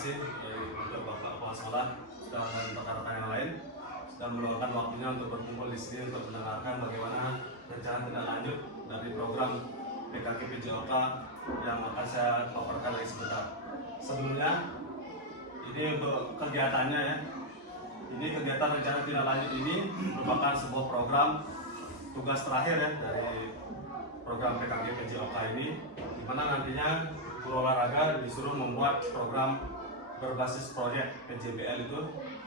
kasih untuk Bapak Kepala Sekolah dan rekan-rekan yang lain sudah meluangkan waktunya untuk berkumpul di sini untuk mendengarkan bagaimana rencana tindak lanjut dari program PKK PJOK yang akan saya paparkan lagi sebentar. Sebelumnya, ini untuk kegiatannya ya. Ini kegiatan rencana tindak lanjut ini merupakan sebuah program tugas terakhir ya dari program PKK PJOK ini, di mana nantinya guru olahraga disuruh membuat program berbasis proyek PJBL itu,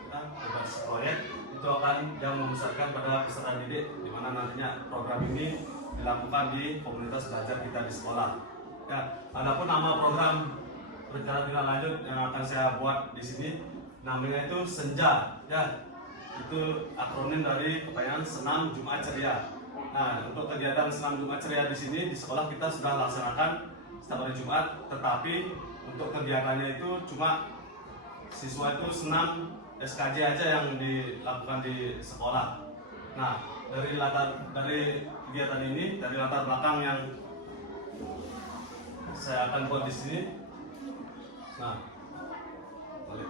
ya, berbasis proyek itu akan yang memusatkan pada peserta didik, di mana nantinya program ini dilakukan di komunitas belajar kita di sekolah. Ya, adapun nama program rencana tindak lanjut yang akan saya buat di sini namanya itu Senja, ya itu akronim dari kepanjangan Senam Jumat Ceria. Nah, untuk kegiatan Senam Jumat Ceria di sini di sekolah kita sudah laksanakan setiap hari Jumat, tetapi untuk kegiatannya itu cuma siswa itu senam SKJ aja yang dilakukan di sekolah. Nah, dari kegiatan ini, dari latar belakang yang saya akan buat di sini. Nah, balik.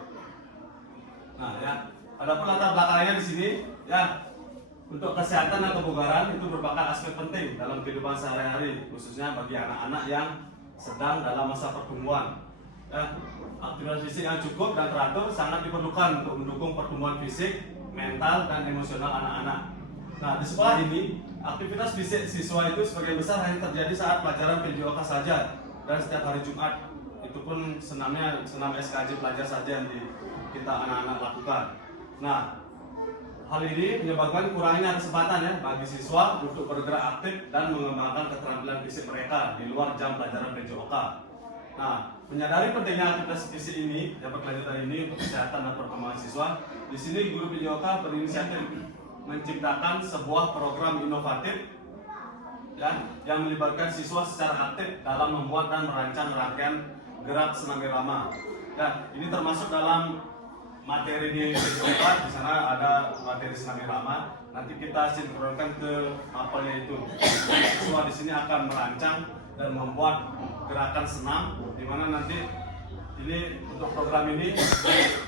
Nah, ya, adapun latar belakangnya di sini, ya, untuk kesehatan dan kebugaran itu merupakan aspek penting dalam kehidupan sehari-hari, khususnya bagi anak-anak yang sedang dalam masa pertumbuhan. Ya, aktivitas fisik yang cukup dan teratur sangat diperlukan untuk mendukung pertumbuhan fisik, mental, dan emosional anak-anak. Nah, di sekolah ini, aktivitas fisik siswa itu sebagian besar hanya terjadi saat pelajaran PJOK saja, dan setiap hari Jumat. Itu pun senam SKJ pelajar saja yang kita anak-anak lakukan. Nah, hal ini menyebabkan kurangnya kesempatan ya bagi siswa untuk bergerak aktif dan mengembangkan keterampilan fisik mereka di luar jam pelajaran PJOK. Nah, menyadari pentingnya aktivitas fisik ini, dapat kelanjutan ini untuk kesehatan dan perkembangan siswa, di sini guru PJOK berinisiatif menciptakan sebuah program inovatif ya, yang melibatkan siswa secara aktif dalam membuat dan merancang rangkaian gerak senam irama. Ya, ini termasuk dalam materi di PJOK. Di sana ada materi senam irama. Nanti kita sinkronkan ke mapelnya itu. Siswa di sini akan merancang dan membuat gerakan senam, di mana nanti ini untuk program ini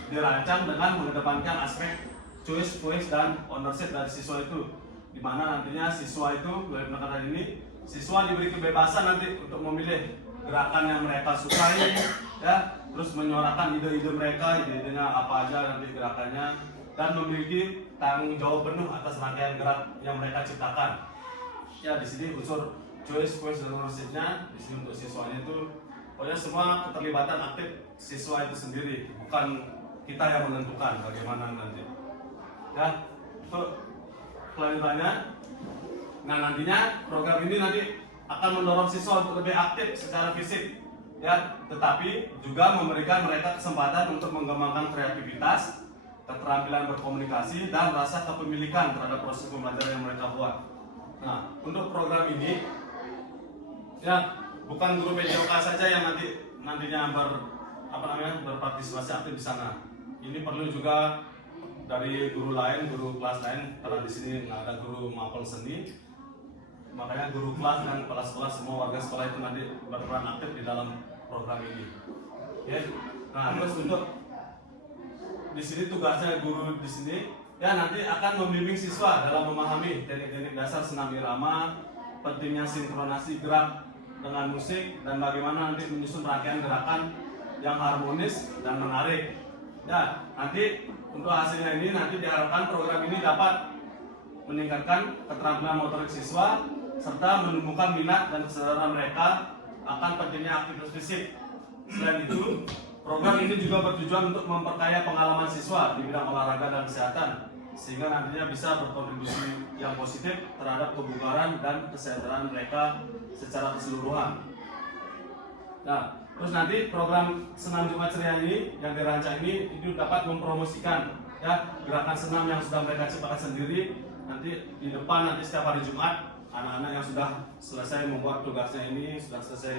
dirancang dengan mengedepankan aspek choice dan ownership dari siswa itu, di mana nantinya siswa itu menggunakan ini siswa diberi kebebasan nanti untuk memilih gerakan yang mereka sukai ya, terus menyuarakan ide-ide mereka, ide-idenya apa aja nanti gerakannya, dan memiliki tanggung jawab penuh atas rangkaian gerak yang mereka ciptakan. Ya, di sini unsur choice dan ownership-nya di sini untuk siswanya itu pokoknya semua keterlibatan aktif siswa itu sendiri, bukan kita yang menentukan bagaimana nanti. Ya, untuk kelanjutannya, nah nantinya program ini nanti akan mendorong siswa untuk lebih aktif secara fisik, ya, tetapi juga memberikan mereka kesempatan untuk mengembangkan kreativitas, keterampilan berkomunikasi, dan rasa kepemilikan terhadap proses pembelajaran yang mereka buat. Nah, untuk program ini, ya, bukan guru PJOK saja yang nantinya berpartisipasi aktif di sana. Ini perlu juga dari guru lain, guru kelas lain, karena di sini nggak ada guru mapel seni, makanya guru kelas dan kepala sekolah semua warga sekolah itu nanti berperan aktif di dalam program ini. Ya, nah terus untuk di sini tugasnya guru di sini ya nanti akan membimbing siswa dalam memahami teknik-teknik dasar senam irama, pentingnya sinkronasi gerak dengan musik, dan bagaimana nanti menyusun rangkaian gerakan yang harmonis dan menarik. Ya, nanti untuk hasilnya ini nanti diharapkan program ini dapat meningkatkan keterampilan motorik siswa serta menumbuhkan minat dan kesadaran mereka akan pentingnya aktivitas fisik. Selain itu, program ini juga bertujuan untuk memperkaya pengalaman siswa di bidang olahraga dan kesehatan, sehingga nantinya bisa berkontribusi yang positif terhadap kebugaran dan kesejahteraan mereka secara keseluruhan. Nah, terus nanti program Senam Jumat Ceria ini yang dirancang ini itu dapat mempromosikan ya gerakan senam yang sudah mereka ciptakan sendiri. Nanti di depan nanti setiap hari Jumat anak-anak yang sudah selesai membuat tugasnya ini, sudah selesai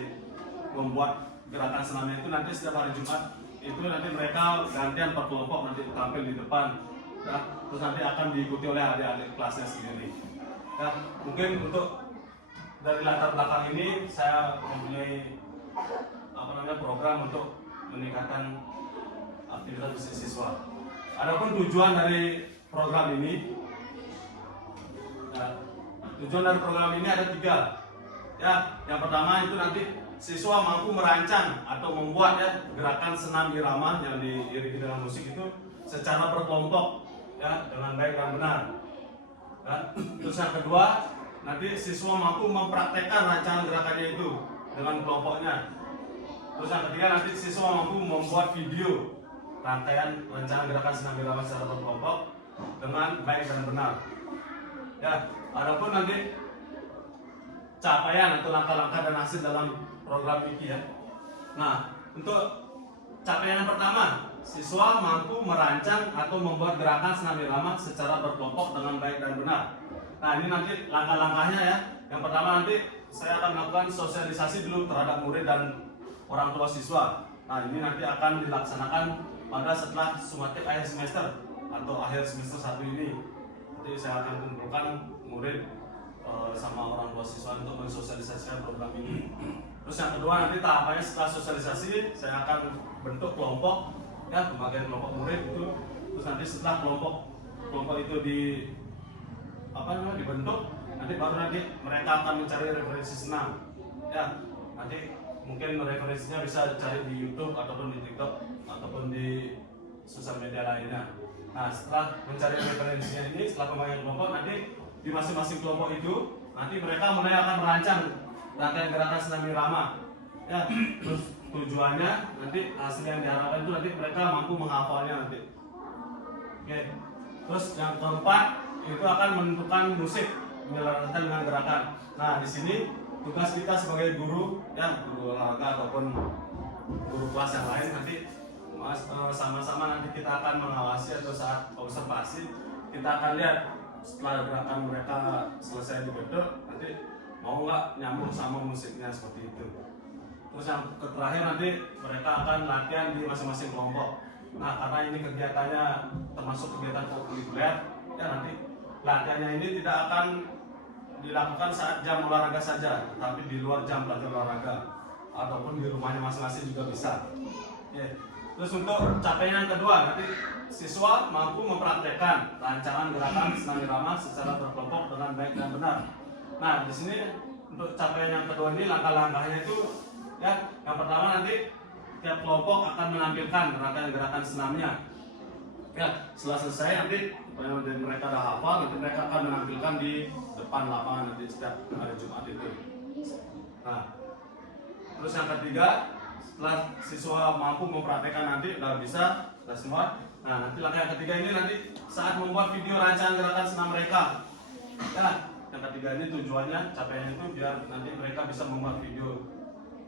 membuat gerakan senamnya itu, nanti setiap hari Jumat itu nanti mereka gantian per kelompok nanti tampil di depan ya, terus nanti akan diikuti oleh adik-adik kelasnya sendiri ya. Mungkin untuk dari latar belakang ini saya mempunyai program untuk meningkatkan siswa. Adapun tujuan dari program ini, tujuan dari program ini ada 3. Ya, yang pertama itu nanti siswa mampu merancang atau membuat ya gerakan senam irama yang diiringi dengan musik itu secara berkelompok ya dengan baik dan benar. Ya. Terus yang kedua, nanti siswa mampu mempraktekkan rancangan gerakannya itu dengan kelompoknya. Terus yang ketiga, nanti siswa mampu membuat video rangkaian rencana gerakan senam irama secara berkelompok dengan baik dan benar. Ya, adapun nanti capaian atau langkah-langkah dan hasil dalam program ini ya. Nah, untuk capaian yang pertama, siswa mampu merancang atau membuat gerakan senam irama secara berkelompok dengan baik dan benar. Nah, ini nanti langkah-langkahnya ya. Yang pertama nanti saya akan melakukan sosialisasi dulu terhadap murid dan orang tua siswa. Nah, ini nanti akan dilaksanakan pada setelah sumatik akhir semester atau akhir semester 1 ini. Nanti saya akan kumpulkan murid sama orang tua siswa untuk mensosialisasikan program ini. Terus yang kedua, nanti tahapannya setelah sosialisasi saya akan bentuk kelompok ya, pembagian kelompok murid itu. Terus nanti setelah kelompok itu dibentuk, nanti baru nanti mereka akan mencari referensi senam ya. Nanti mungkin referensinya bisa cari di YouTube ataupun di TikTok ataupun di sosial media lainnya. Nah, setelah mencari referensinya ini, setelah pembagian kelompok, nanti di masing-masing kelompok itu nanti mereka mulai akan merancang rangkaian gerakan senam irama ya. Terus tujuannya nanti hasil yang diharapkan itu nanti mereka mampu menghafalnya nanti. Oke. Terus yang keempat itu akan menentukan musik menyelaraskan dengan gerakan. Nah, di sini tugas kita sebagai guru ya, guru olahraga ataupun guru kelas yang lain nanti sama-sama nanti kita akan mengawasi atau saat observasi kita akan lihat setelah gerakan mereka selesai dibentuk nanti mau nggak nyambung sama musiknya seperti itu. Terus yang terakhir nanti mereka akan latihan di masing-masing kelompok. Nah, karena ini kegiatannya termasuk kegiatan kokurikuler ya, nanti latihannya ini tidak akan dilakukan saat jam olahraga saja, tapi di luar jam belajar olahraga ataupun di rumahnya masing-masing juga bisa. Oke. Terus untuk capaian yang kedua, nanti siswa mampu mempraktekkan rancangan gerakan senam irama secara berkelompok dengan baik dan benar. Nah, di sini untuk capaian yang kedua ini langkah-langkahnya itu ya, yang pertama nanti tiap kelompok akan menampilkan rangkaian gerakan senamnya. Ya, setelah selesai nanti mereka dah hafal, nanti mereka akan menampilkan di depan lapangan nanti setiap hari Jumat itu. Nah, terus yang ketiga, setelah siswa mampu mempraktekkan nanti udah bisa, udah semua. Nah, nanti langkah yang ketiga ini nanti saat membuat video rancangan gerakan senam mereka. Ya, yang ketiga ini tujuannya, capaiannya itu biar nanti mereka bisa membuat video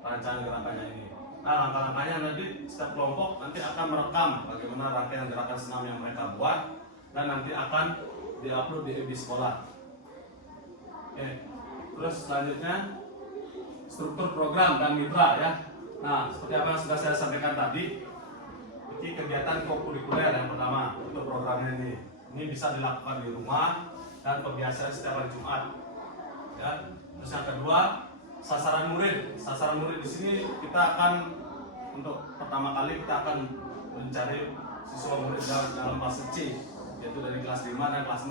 rancangan gerakannya ini. Nah, langkah-langkahnya nanti setiap kelompok nanti akan merekam bagaimana rangkaian gerakan senam yang mereka buat dan nanti akan diupload di FB sekolah. Oke. Terus selanjutnya struktur program dan mitra ya. Nah, seperti apa yang sudah saya sampaikan tadi, ini kegiatan kokurikuler yang pertama untuk programnya ini. Ini bisa dilakukan di rumah dan pembiasaan setiap hari Jumat. Ya. Terus yang kedua, sasaran murid. Sasaran murid di sini kita akan untuk pertama kali kita akan mencari siswa murid dalam fase C, yaitu dari kelas 5 dan kelas 6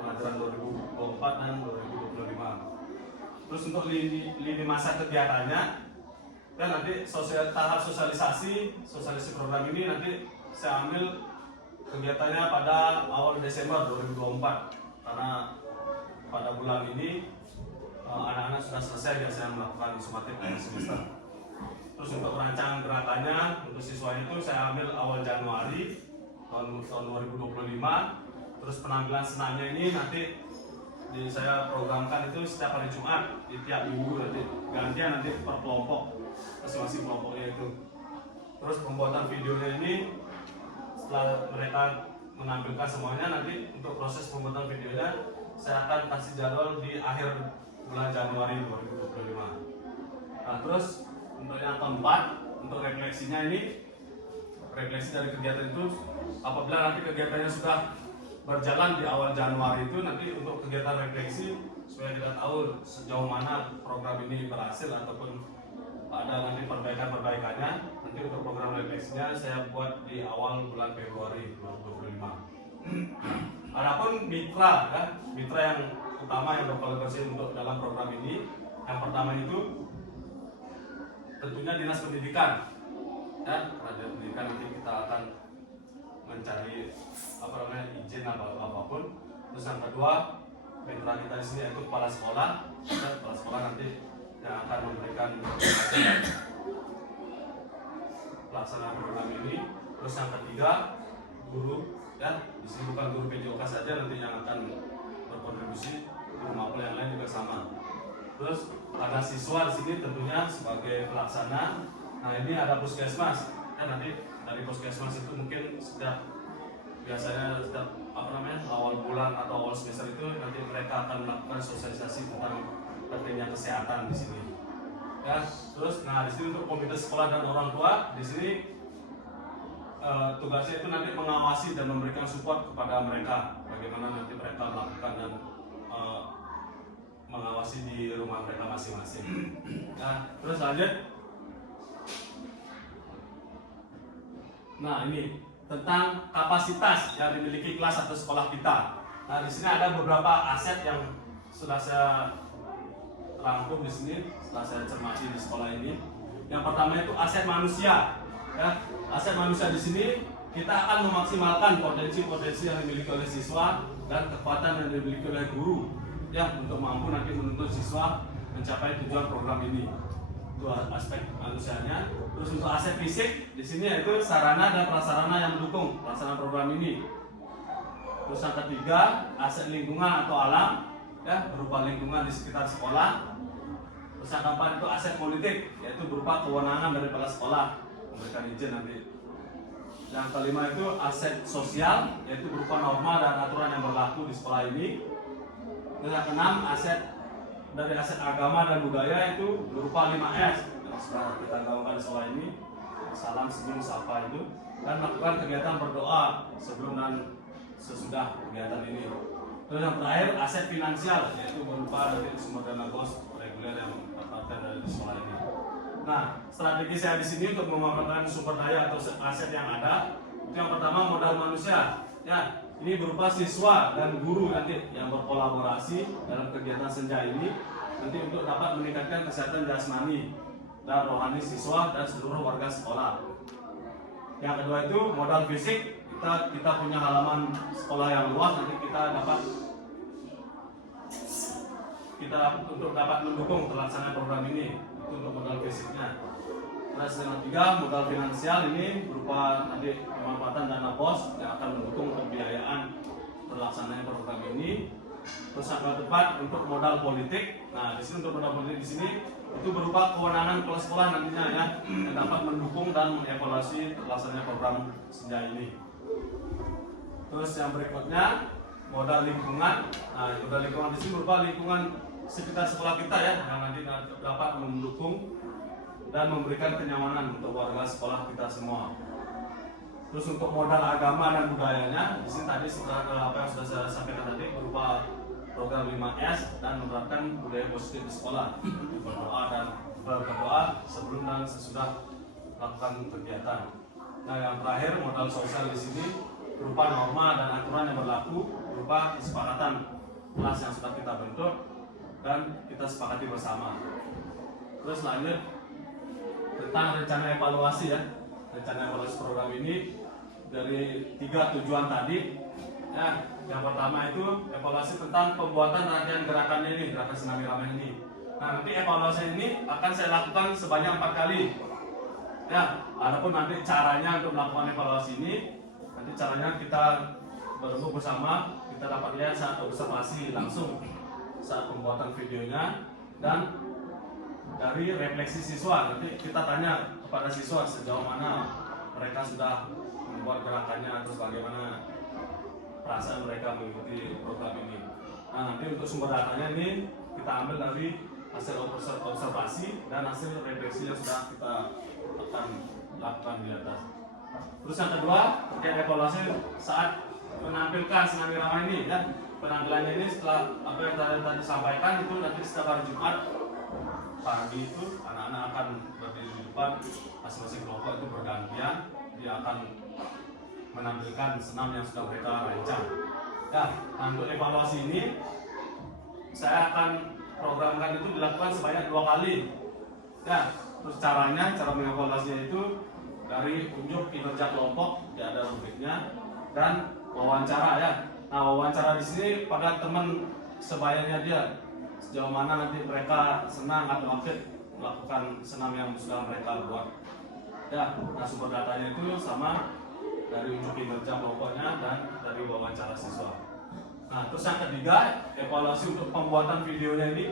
ajaran 2024 dan 2025. Terus untuk lini masa kegiatannya, dan nanti tahap sosialisasi program ini nanti saya ambil kegiatannya pada awal Desember 2024 karena pada bulan ini anak-anak sudah selesai biasanya melakukan sumatik akhir semester. Terus untuk rancangan gerakannya untuk siswa itu saya ambil awal Januari tahun 2025. Terus penampilan senamnya ini nanti saya programkan itu setiap hari Jumat di tiap minggu nanti gantian nanti per kelompok masing-masing kelompoknya itu. Terus pembuatan videonya ini setelah mereka menampilkan semuanya nanti untuk proses pembuatan videonya saya akan kasih jadwal di akhir bulan Januari 2025. Nah, terus untuk yang keempat untuk refleksinya ini, refleksi dari kegiatan itu apabila nanti kegiatannya sudah berjalan di awal Januari itu nanti untuk kegiatan refleksi supaya kita tahu sejauh mana program ini berhasil ataupun ada nanti perbaikannya. Nanti untuk program refleksinya saya buat di awal bulan Februari 2025. Adapun mitra, ya, mitra yang utama yang berkolaborasi untuk dalam program ini, yang pertama itu tentunya dinas pendidikan. Ya, karena dinas pendidikan nanti kita akan mencari izin apapun. Terus yang kedua, mitra kita di sini yaitu kepala sekolah. Ya, kepala sekolah nanti yang akan memberikan pelaksanaan program ini. Terus yang ketiga, guru. Ya, di sini bukan guru PJOK saja nanti yang akan berkontribusi, guru mapel yang lain juga sama. Terus ada siswa di sini tentunya sebagai pelaksana. Nah, ini ada puskesmas. Ya, nanti dari puskesmas itu mungkin biasanya setiap awal bulan atau awal semester itu nanti mereka akan melakukan sosialisasi tentang pentingnya kesehatan di sini. Ya, terus di sini untuk komite sekolah dan orang tua di sini tugasnya itu nanti mengawasi dan memberikan support kepada mereka bagaimana nanti mereka melakukan dan mengawasi di rumah mereka masing-masing. Nah, terus lanjut. Nah, ini tentang kapasitas yang dimiliki kelas atau sekolah kita. Nah, di sini ada beberapa aset yang sudah saya rangkum di sini setelah saya cermati di sekolah ini. Yang pertama itu aset manusia. Ya, aset manusia di sini kita akan memaksimalkan potensi-potensi yang dimiliki oleh siswa dan kekuatan yang dimiliki oleh guru, ya, untuk mampu nanti menuntun siswa mencapai tujuan program ini. Itu aspek manusianya. Terus untuk aset fisik di sini yaitu sarana dan prasarana yang mendukung pelaksanaan program ini. Terus yang ketiga, aset lingkungan atau alam, ya, berupa lingkungan di sekitar sekolah. Terus yang keempat itu aset politik, yaitu berupa kewenangan dari kepala sekolah memberikan izin nanti. Yang kelima itu aset sosial, yaitu berupa norma dan aturan yang berlaku di sekolah ini. Dan yang keenam, aset dari aset agama dan budaya itu berupa 5S yang sudah kita gaungkan di sekolah ini. Salam, senyum, sapa itu, dan melakukan kegiatan berdoa sebelum dan sesudah kegiatan ini. Terus yang terakhir aset finansial, yaitu berupa dari sumber dana BOS reguler yang didapatkan dari sekolah ini. Nah, strategi saya di sini untuk memanfaatkan sumber daya atau aset yang ada, itu yang pertama modal manusia. Ya, ini berupa siswa dan guru nanti yang berkolaborasi dalam kegiatan senja ini nanti untuk dapat meningkatkan kesehatan jasmani dan rohani siswa dan seluruh warga sekolah. Yang kedua itu modal fisik. Kita punya halaman sekolah yang luas, nanti kita untuk dapat mendukung pelaksanaan program ini. Itu untuk modal fisiknya. Terus yang ketiga, modal finansial ini berupa nanti pemanfaatan dana BOS yang akan mendukung pembiayaan pelaksanaan program ini. Terus yang keempat untuk modal politik. Nah, di sini untuk modal politik di sini itu berupa kewenangan kepala sekolah nantinya, ya, yang dapat mendukung dan mengevaluasi pelaksanaan program senja ini. Terus yang berikutnya modal lingkungan. Nah, modal lingkungan di sini berupa lingkungan sekitar sekolah kita, ya, yang nanti dapat mendukung dan memberikan kenyamanan untuk warga sekolah kita semua. Terus untuk modal agama dan budayanya, di sini tadi setelah apa yang sudah saya sampaikan tadi berupa program 5S dan menerapkan budaya positif di sekolah, berdoa sebelum dan sesudah melakukan kegiatan. Nah, yang terakhir modal sosial di sini berupa norma dan aturan yang berlaku, berupa kesepakatan kelas yang sudah kita bentuk dan kita sepakati bersama. Terus lanjut tentang rencana evaluasi, ya. Rencana evaluasi program ini dari 3 tujuan tadi, ya. Yang pertama itu evaluasi tentang pembuatan rangkaian gerakan ini, gerakan Senami Ramah ini. Nah, nanti evaluasi ini akan saya lakukan sebanyak 4 kali, ya. Adapun nanti caranya untuk melakukan evaluasi ini, nanti caranya kita bertemu bersama, kita dapat lihat saat observasi langsung saat pembuatan videonya, dan dari refleksi siswa. Nanti kita tanya kepada siswa sejauh mana mereka sudah membuat gerakannya, terus bagaimana perasaan mereka mengikuti program ini. Nah, nanti untuk sumber datanya ini kita ambil dari hasil observasi dan hasil refleksi yang sudah kita akan lakukan di atas. Terus yang kedua, terkait evaluasi saat menampilkan Senami Ramah ini, ya. Penampilannya ini setelah apa yang tadi sampaikan itu nanti setiap hari Jumat pagi itu anak-anak akan depan masing-masing kelompok itu bergantian, dia akan menampilkan senam yang sudah mereka rancang. Ya, nah untuk evaluasi ini saya akan programkan itu dilakukan sebanyak 2 kali. Ya, terus cara mengevaluasinya itu dari unjuk kinerja kelompok, ya ada rubriknya, dan wawancara ya. Nah, wawancara di sini pada teman sebayanya dia, sejauh mana nanti mereka senang atau aktif melakukan senam yang sudah mereka buat. Ya, nah sumber datanya itu sama dari unjuk kinerja kelompoknya dan dari wawancara siswa. Nah, terus yang ketiga, evaluasi untuk pembuatan videonya ini,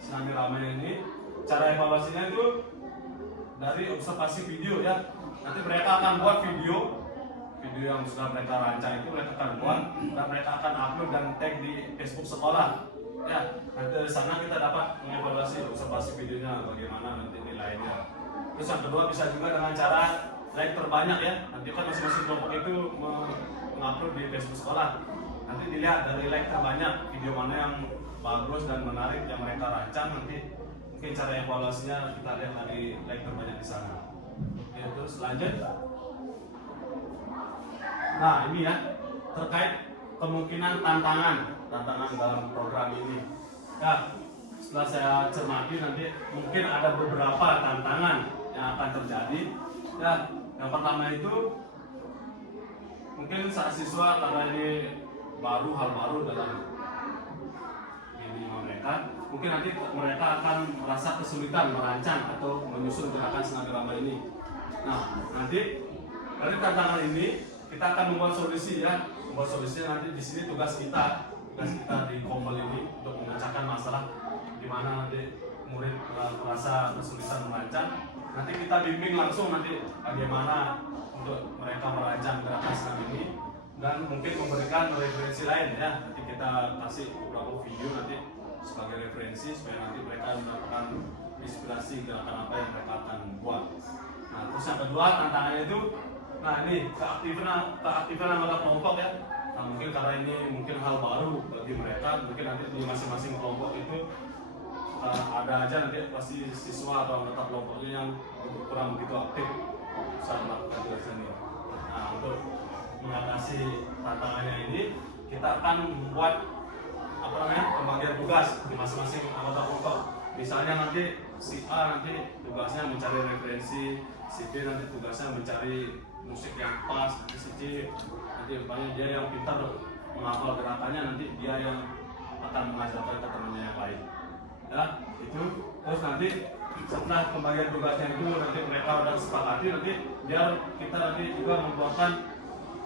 Senam Ramai ini, cara evaluasinya itu dari observasi video ya. Nanti mereka akan buat video yang sudah mereka rancang itu mereka akan buat dan mereka akan upload dan tag di Facebook sekolah. Ya, nanti dari sana kita dapat mengevaluasi observasi videonya bagaimana nanti nilainya. Terus yang kedua bisa juga dengan cara like terbanyak ya. Nanti kan masing-masing kelompok itu mengupload di Facebook sekolah. Nanti dilihat dari like terbanyak video mana yang bagus dan menarik yang mereka rancang, nanti mungkin cara evaluasinya kita lihat dari like terbanyak di sana. Ya, terus lanjut. Nah ini ya terkait kemungkinan tantangan dalam program ini. Ya, setelah saya cermati nanti mungkin ada beberapa tantangan yang akan terjadi. Ya, yang pertama itu mungkin saat siswa karena ini hal baru dalam mereka, mungkin nanti mereka akan merasa kesulitan merancang atau menyusun gerakan Senam Ramai ini. Nah, nanti dari tantangan ini kita akan membuat solusi ya. Membuat solusinya nanti di sini tugas kita di Komel ini untuk memecahkan masalah di mana nanti murid merasa kesulitan merancang. Nanti kita bimbing langsung nanti bagaimana untuk mereka merancang gerakan senam ini dan mungkin memberikan referensi lain ya. Nanti kita kasih beberapa video nanti sebagai referensi supaya nanti mereka mendapatkan inspirasi gerakan apa yang mereka akan buat. Nah, terus yang kedua tantangannya itu, nah ini keaktifan anggota kelompok ya. Nah, mungkin karena ini mungkin hal baru bagi mereka, mungkin nanti di masing-masing kelompok itu ada aja nanti pasti siswa atau anggota kelompoknya yang kurang begitu aktif saat melakukan tugas ini. Nah, untuk mengatasi tantangannya ini, kita akan membuat pembagian tugas di masing-masing anggota kelompok. Misalnya nanti si A nanti tugasnya mencari referensi, si B nanti tugasnya mencari musik yang pas, nanti si C nanti rupanya dia yang pintar menghafal gerakannya, nanti dia yang akan mengajarkan ke temannya yang lain. Ya, itu terus nanti setelah pembagian tugasnya itu nanti mereka udah sepakati, nanti biar kita nanti juga membuatkan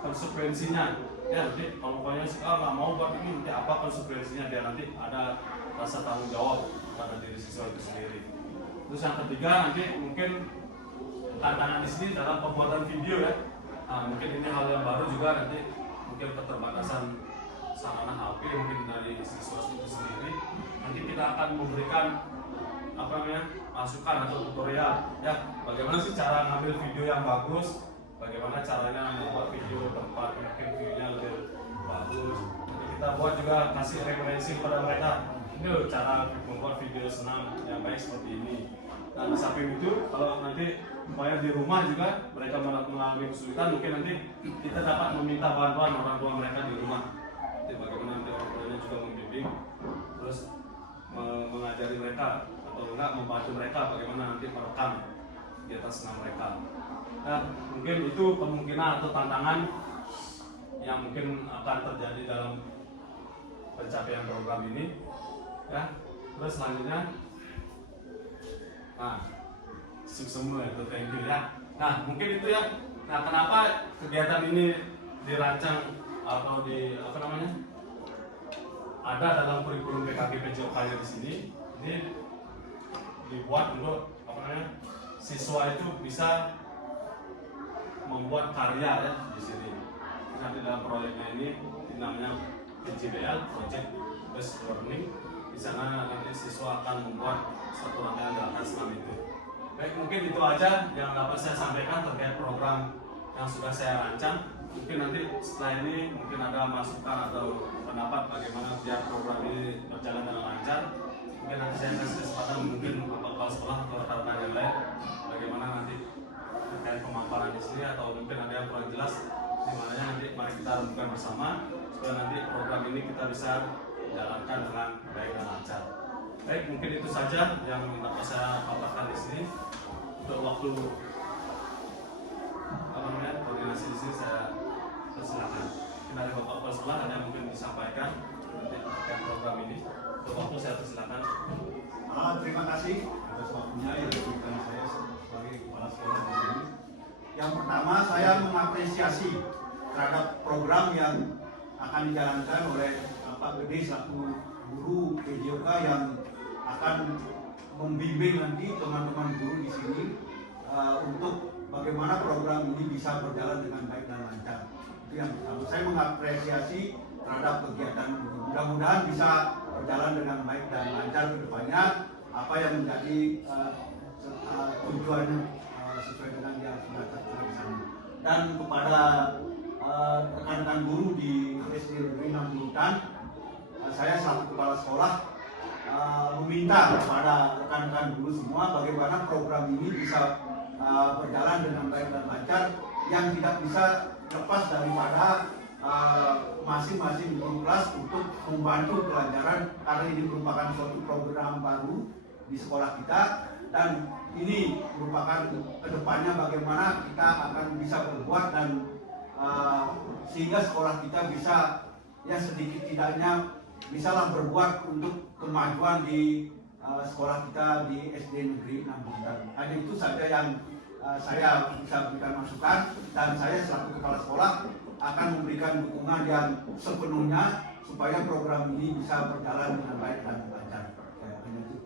konsekuensinya. Ya, nanti kalau pokoknya si A nggak mau buat ini, nanti apa konsekuensinya, biar nanti ada rasa tanggung jawab pada diri siswa itu sendiri. Terus yang ketiga nanti mungkin tantangan di sini dalam pembuatan video ya. Nah, mungkin ini hal yang baru juga, nanti mungkin keterbatasan sarana HP mungkin dari siswa itu sendiri. Nanti kita akan memberikan masukan atau tutorial ya, bagaimana sih cara ngambil video yang bagus, bagaimana caranya membuat video tempat mungkin videonya lebih bagus. Nanti kita buat juga kasih referensi kepada mereka, ini loh cara membuat video senam yang baik seperti ini. Nah, di samping itu kalau nanti supaya di rumah juga mereka mengalami kesulitan, mungkin nanti kita dapat meminta bantuan orang tua mereka di rumah. Jadi bagaimana nanti orang tuanya juga membimbing, terus mengajari mereka atau enggak membantu mereka bagaimana nanti merekam di atas senam mereka. Nah, mungkin itu kemungkinan atau tantangan yang mungkin akan terjadi dalam pencapaian program ini. Ya, terus selanjutnya, nah, semua itu thank you ya. Nah, mungkin itu ya. Nah, kenapa kegiatan ini dirancang atau ada dalam kurikulum PKG PJOK di sini? Ini dibuat untuk siswa itu bisa membuat karya ya di sini. Nanti dalam proyeknya ini namanya PJBL, Project Based Learning. Di sana nanti siswa akan membuat satu rangkaian gerakan senam itu. Baik, mungkin itu aja yang dapat saya sampaikan terkait program yang sudah saya rancang. Mungkin nanti setelah ini mungkin ada masukan atau pendapat bagaimana biar program ini berjalan dengan lancar. mungkin nanti saya kasih kesempatan mungkin kepala sekolah atau rekan-rekan yang lain bagaimana nanti terkait pemaparan di sini, atau mungkin ada yang kurang jelas di mananya, nanti mari kita renungkan bersama supaya nanti program ini kita bisa jalankan dengan baik dan lancar. Baik, mungkin itu saja yang dapat saya paparkan di sini. Untuk waktu koordinasi di sini saya persilakan. Mungkin dari Bapak Kepala Sekolah ada yang mungkin disampaikan nanti terkait program ini. Untuk waktu saya persilakan. Terima kasih atas waktunya yang diberikan saya sebagai kepala sekolah di sini. Yang pertama, saya mengapresiasi terhadap program yang akan dijalankan oleh Pak Gede selaku guru PJOK yang akan membimbing nanti teman-teman guru di sini untuk bagaimana program ini bisa berjalan dengan baik dan lancar. Itu yang pertama. Saya mengapresiasi terhadap kegiatan ini. Mudah-mudahan bisa berjalan dengan baik dan lancar ke depannya. Apa yang menjadi tujuannya sesuai dengan yang sudah tertulis di sana. Dan kepada rekan-rekan guru di SD Negeri 6 Bulutan, saya selaku kepala sekolah meminta kepada rekan-rekan guru semua bagaimana program ini bisa berjalan dengan baik dan lancar, yang tidak bisa lepas daripada masing-masing guru kelas untuk membantu pelajaran, karena ini merupakan suatu program baru di sekolah kita, dan ini merupakan kedepannya bagaimana kita akan bisa berbuat dan sehingga sekolah kita bisa ya sedikit tidaknya bisalah berbuat untuk kemajuan di sekolah kita di SD Negeri 6 Bulutan. Hanya itu saja yang saya bisa berikan masukan, dan saya selaku kepala sekolah akan memberikan dukungan yang sepenuhnya supaya program ini bisa berjalan dengan baik dan lancar.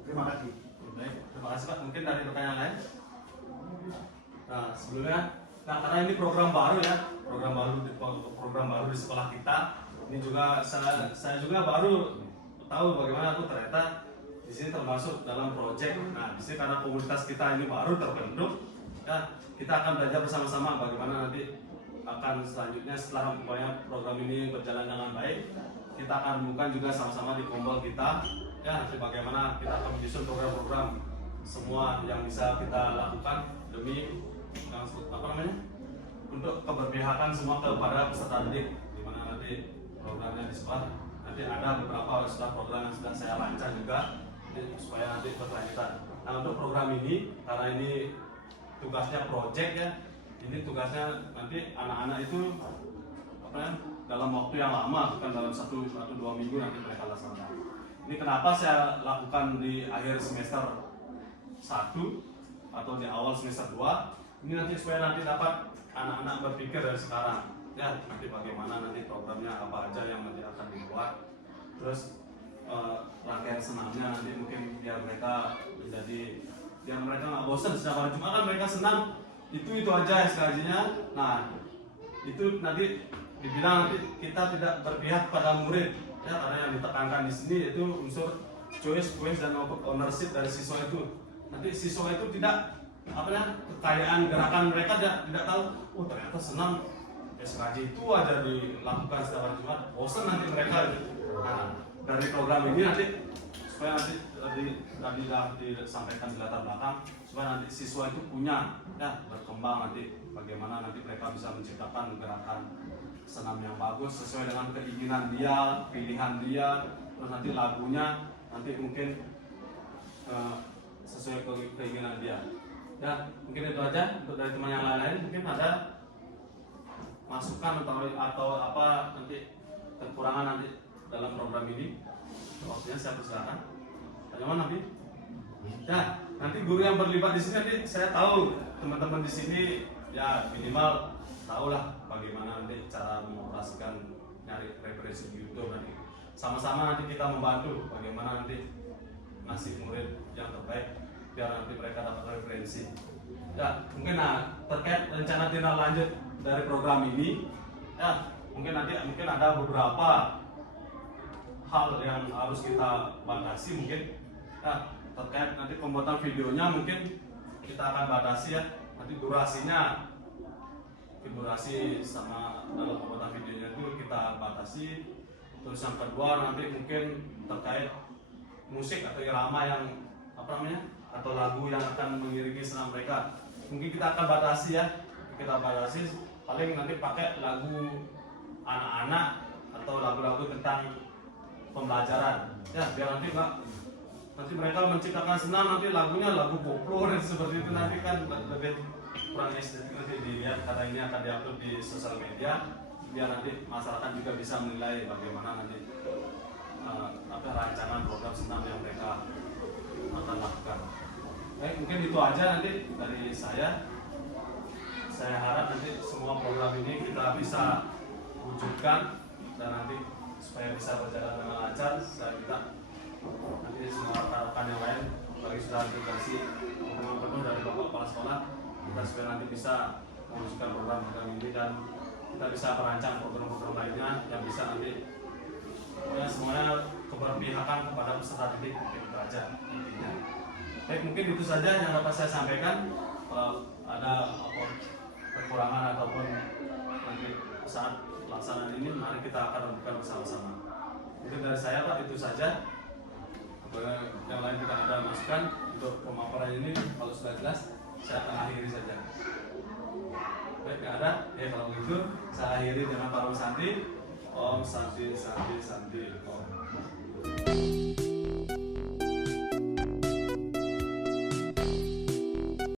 Terima kasih. Baik, terima kasih Pak. Mungkin dari rekan yang lain. Nah, sebelumnya, karena ini program baru ya, program baru di sekolah kita. Ini juga saya juga baru tahu bagaimana aku ternyata di sini termasuk dalam proyek. Nah, di sini karena komunitas kita ini baru terbentuk, ya kita akan belajar bersama-sama bagaimana nanti akan selanjutnya setelah program ini berjalan dengan baik, kita akan bukan juga sama-sama di kompol kita, ya nanti bagaimana kita akan menyusun program-program semua yang bisa kita lakukan demi untuk keberpihakan semua kepada peserta didik, di mana nanti programnya di sekolah nanti ada beberapa program yang sudah saya lancar juga supaya nanti berkelanjutan. Nah, untuk program ini karena ini tugasnya project ya, ini tugasnya nanti anak-anak itu dalam waktu yang lama, bukan dalam 1 atau 2 minggu nanti mereka laksanakan. Ini kenapa saya lakukan di akhir semester 1 atau di awal semester 2, ini nanti supaya nanti dapat anak-anak berpikir dari sekarang, ya nanti bagaimana nanti programnya apa aja yang nanti akan dibuat, terus rangkaian senamnya nanti mungkin biar mereka menjadi, biar mereka nggak bosan setiap hari, cuma kan mereka senam itu aja SKJ-nya. Nah itu nanti dibilang nanti kita tidak berpihak pada murid ya, karena yang ditekankan di sini itu unsur choice dan ownership dari siswa itu. Nanti siswa itu tidak kekayaan gerakan mereka tidak tahu, oh ternyata senam SKJ itu aja dilakukan setiap hari Jumat, bosan nanti mereka. Nah, dari program ini nanti supaya nanti tadi disampaikan di latar belakang, supaya nanti siswa itu punya ya berkembang nanti bagaimana nanti mereka bisa menciptakan gerakan senam yang bagus sesuai dengan keinginan dia, pilihan dia, terus nanti lagunya nanti mungkin sesuai keinginan dia. Ya mungkin itu aja untuk dari teman yang lain. Mungkin ada masukan atau apa nanti kekurangan nanti dalam program ini, waktunya saya persilakan. Bagaimana nanti? Ya nanti guru yang berlibat di sini nanti saya tahu teman-teman di sini ya minimal tahulah bagaimana nanti cara mengoperasikan nyari referensi di YouTube, nanti sama-sama nanti kita membantu bagaimana nanti ngasih murid yang terbaik biar nanti mereka dapat referensi. Ya mungkin terkait rencana tindak lanjut dari program ini, ya mungkin ada beberapa hal yang harus kita batasi mungkin. Ya terkait nanti pembuatan videonya mungkin kita akan batasi ya, nanti durasi sama dalam pembuatan videonya itu kita batasi. Terus yang kedua nanti mungkin terkait musik atau irama yang apa namanya atau lagu yang akan mengiringi senam mereka. Mungkin kita akan batasi ya, kita batasi paling nanti pakai lagu anak-anak atau lagu-lagu tentang pembelajaran ya, biar nanti mereka menciptakan senam nanti lagunya lagu koplo dan seperti itu, nanti kan lebih kurang estetik nanti dilihat, karena ini akan diupload di sosial media biar nanti masyarakat juga bisa menilai bagaimana nanti rancangan program senam yang mereka akan lakukan. Baik, mungkin itu aja nanti dari saya. Saya harap nanti semua program ini kita bisa wujudkan dan nanti supaya bisa berjalan dengan lancar. Saya minta nanti semua rekan-rekan yang lain bagi sudah dikasih dukungan penuh dari Bapak Kepala Sekolah, kita supaya nanti bisa mewujudkan program-program ini dan kita bisa merancang program-program lainnya yang bisa nanti ya semuanya keberpihakan kepada peserta didik itu aja intinya. Baik, mungkin itu saja yang dapat saya sampaikan. Kalau ada kekurangan ataupun nanti saat pelaksanaan ini, mari kita akan lakukan bersama-sama. Mungkin dari saya Pak itu saja. Yang lain kita ada masukan untuk pemaparan ini, kalau sudah jelas saya akan akhiri saja. Baik, nggak ada? Ya kalau begitu saya akhiri dengan Parum Santi. Om Santi Santi Santi Om.